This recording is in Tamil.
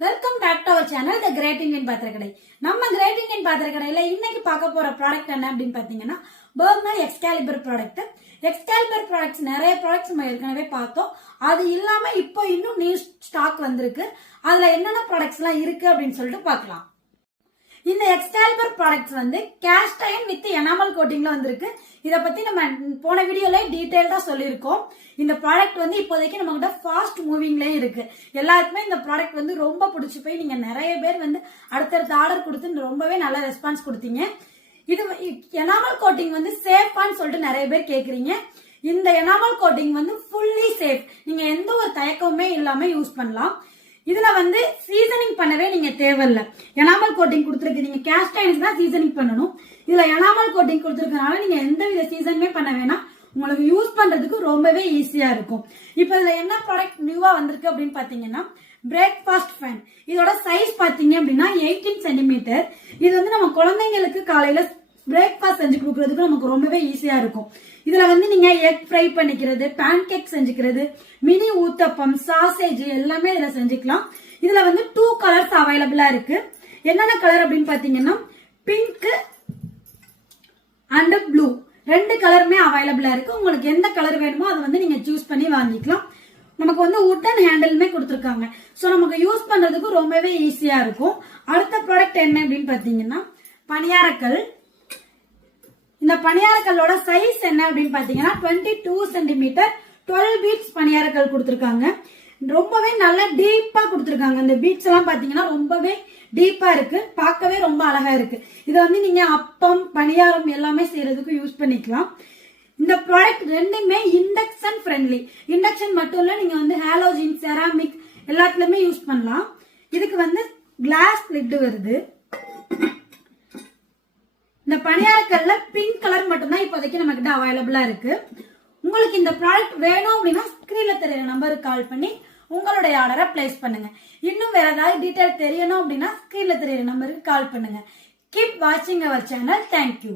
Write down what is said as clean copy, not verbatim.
Welcome back to our channel the great Indian பாத்திரக்கடை. நம்ம கிரேட் இந்தியன் பாத்திரக்கடையில இன்னைக்கு பார்க்க போற ப்ராடக்ட் என்ன அப்படின்னு பாத்தீங்கன்னா burner Excalibur product. Excalibur products நிறைய ப்ராடக்ட்ஸ் நம்ம ஏற்கனவே பார்த்தோம். அது இல்லாம இப்போ இன்னும் நியூ ஸ்டாக் வந்திருக்கு. அதுல என்னென்ன ப்ராடக்ட்ஸ் எல்லாம் இருக்கு அப்படின்னு சொல்லிட்டு பார்க்கலாம். இந்த எக்ஸ்காலிபர் ப்ராடக்ட்ஸ் வந்து கேஸ்ட் அயர்ன் வித் எனாமல் கோட்டிங்ல வந்திருக்கு. இத பத்தி நம்ம போன வீடியோல டீடைல்டா சொல்லியிருக்கோம். இந்த ப்ராடக்ட் வந்து இப்போதைக்கு நம்ம கிட்ட ஃபாஸ்ட் மூவிங்லயே இருக்கு. எல்லாருக்குமே இந்த ப்ராடக்ட் வந்து ரொம்ப பிடிச்சி போய் நீங்க நிறைய பேர் வந்து அடுத்தடுத்த ஆர்டர் கொடுத்து ரொம்பவே நல்ல ரெஸ்பான்ஸ் கொடுத்தீங்க. இது எனாமல் கோட்டிங் வந்து சேஃபான்னு சொல்லிட்டு நிறைய பேர் கேக்குறீங்க. இந்த எனாமல் கோட்டிங் வந்து ஃபுல்லி சேஃப். நீங்க எந்த ஒரு தயக்கமுமே இல்லாம யூஸ் பண்ணலாம். இதுல வந்து சீசனிங் பண்ணவே நீங்க தேவையில்லை. எனாமல் கோட்டிங் கொடுத்துருக்கு. நீங்க கேஸ்ட் அயர்ன்ஸ் தான் சீசனிங் பண்ணணும். இதுல எனாமல் கோட்டிங் கொடுத்துருக்கனால நீங்க எந்த வித சீசனுமே பண்ண வேணாம். உங்களுக்கு யூஸ் பண்றதுக்கு ரொம்பவே ஈஸியா இருக்கும். இப்ப இதுல என்ன ப்ராடக்ட் நியூவா வந்திருக்கு அப்படின்னு பாத்தீங்கன்னா பிரேக்ஃபாஸ்ட் ஃபேன். இதோட சைஸ் பாத்தீங்க அப்படின்னா 18 சென்டிமீட்டர். இது வந்து நம்ம குழந்தைங்களுக்கு காலையில பிரேக்ஃபாஸ்ட் செஞ்சு கொடுக்கறதுக்கு நமக்கு ரொம்பவே ஈஸியா இருக்கும். இதுல வந்து நீங்க எக் ஃப்ரை பண்ணிக்கிறது, பேன் கேக் செஞ்சுக்கிறது, மினி ஊத்தப்பம், சாசேஜ் எல்லாமே இதுல செஞ்சுக்கலாம். இதுல வந்து 2 கலர்ஸ் அவைலபிளா இருக்கு. என்னென்ன கலர் அப்படின்னு பாத்தீங்கன்னா பிங்க் அண்ட் ப்ளூ 2 கலருமே அவைலபிளா இருக்கு. உங்களுக்கு எந்த கலர் வேணுமோ அதை வந்து நீங்க சூஸ் பண்ணி வாங்கிக்கலாம். நமக்கு வந்து உட்டன் ஹேண்டிலுமே கொடுத்துருக்காங்க. சோ நமக்கு யூஸ் பண்றதுக்கு ரொம்பவே ஈஸியா இருக்கும். அடுத்த ப்ராடக்ட் என்ன அப்படின்னு பாத்தீங்கன்னா பணியாரக்கல். இந்த பணியாரக்கல்லோட சைஸ் என்ன அப்படின்னு பாத்தீங்கன்னா 22 சென்டிமீட்டர் 12 பீட்ஸ் பணியாரக்கல் கொடுத்துருக்காங்க. ரொம்பவே நல்ல டீப்பா கொடுத்துருக்காங்க. இந்த பீட்ஸ் எல்லாம் பாத்தீங்கன்னா ரொம்பவே டீப்பா இருக்கு. பார்க்கவே ரொம்ப அழகா இருக்கு. இதை வந்து நீங்க அப்பம் பணியாரம் எல்லாமே செய்யறதுக்கு யூஸ் பண்ணிக்கலாம். இந்த ப்ராடக்ட் ரெண்டுமே இண்டக்ஷன் ஃப்ரெண்ட்லி. இண்டக்ஷன் மட்டும் இல்ல, நீங்க வந்து ஹாலோஜின், செராமிக் எல்லாத்துலயுமே யூஸ் பண்ணலாம். இதுக்கு வந்து கிளாஸ் லிட் வருது. இந்த பணியாரக்கல்ல பிங்க் கலர் மட்டும்தான் இப்போதைக்கு நம்ம கிட்ட அவைலபிளா இருக்கு. உங்களுக்கு இந்த ப்ராடக்ட் வேணும் அப்படின்னா ஸ்கிரீன்ல தெரியற நம்பருக்கு கால் பண்ணி உங்களுடைய ஆர்டரை பிளேஸ் பண்ணுங்க. இன்னும் வேற ஏதாவது டீடைல் தெரியணும் அப்படின்னா ஸ்கிரீன்ல தெரியற நம்பருக்கு கால் பண்ணுங்க. கீப் வாட்சிங் அவர் சேனல். தேங்க்யூ.